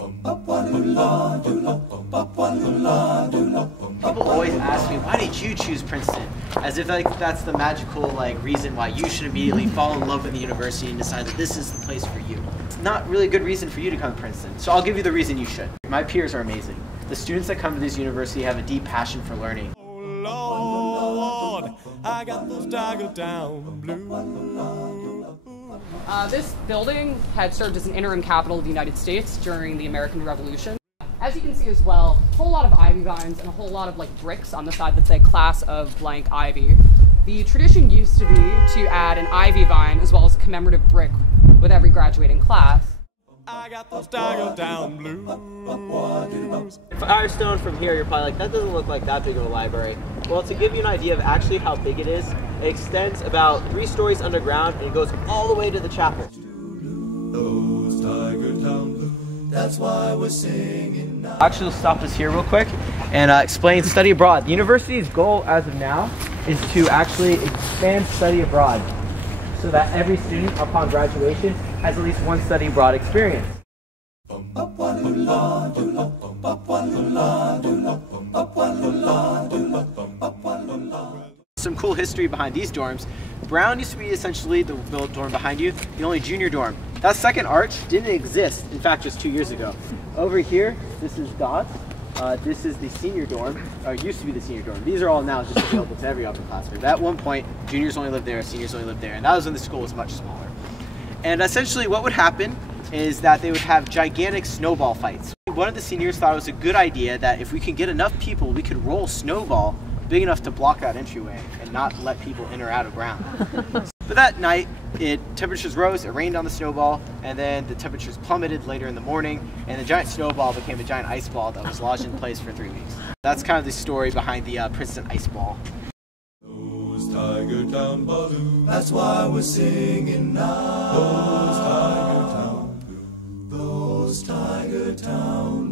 People always ask me, why did you choose Princeton? As if like that's the magical reason why you should immediately fall in love with the university and decide that this is the place for you. It's not really a good reason for you to come to Princeton, so I'll give you the reason you should. My peers are amazing. The students that come to this university have a deep passion for learning. Oh Lord, I got those Tiger Town blues. This building had served as an interim capital of the United States during the American Revolution. As you can see as well, a whole lot of ivy vines and a whole lot of bricks on the side that say class of blank ivy. The tradition used to be to add an ivy vine as well as a commemorative brick with every graduating class. I got those Tiger Town blues. If I were stone from here, you're probably like, that doesn't look like that big of a library. Well, to give you an idea of actually how big it is, it extends about 3 stories underground and it goes all the way to the chapel. Those Tiger Town blues, that's why we're singing now. Actually, we'll stop this here real quick and explain study abroad. The university's goal as of now is to actually expand study abroad so that every student upon graduation has at least one study abroad experience. Some cool history behind these dorms. Brown used to be essentially the dorm behind you, the only junior dorm. That second arch didn't exist, in fact, just 2 years ago. Over here, this is Dots. This is the senior dorm, or used to be the senior dorm. These are all now just available to every upperclassman. But at one point, juniors only lived there, seniors only lived there, and that was when the school was much smaller. And essentially what would happen is that they would have gigantic snowball fights. One of the seniors thought it was a good idea that if we could get enough people, we could roll a snowball big enough to block that entryway and not let people in or out of Brown. But that night, temperatures rose, it rained on the snowball, and then the temperatures plummeted later in the morning, and the giant snowball became a giant ice ball that was lodged in place for 3 weeks. That's kind of the story behind the Princeton ice ball. Those Tiger Town blues, that's why we're singing now. Those Tiger Town blues, those Tiger Town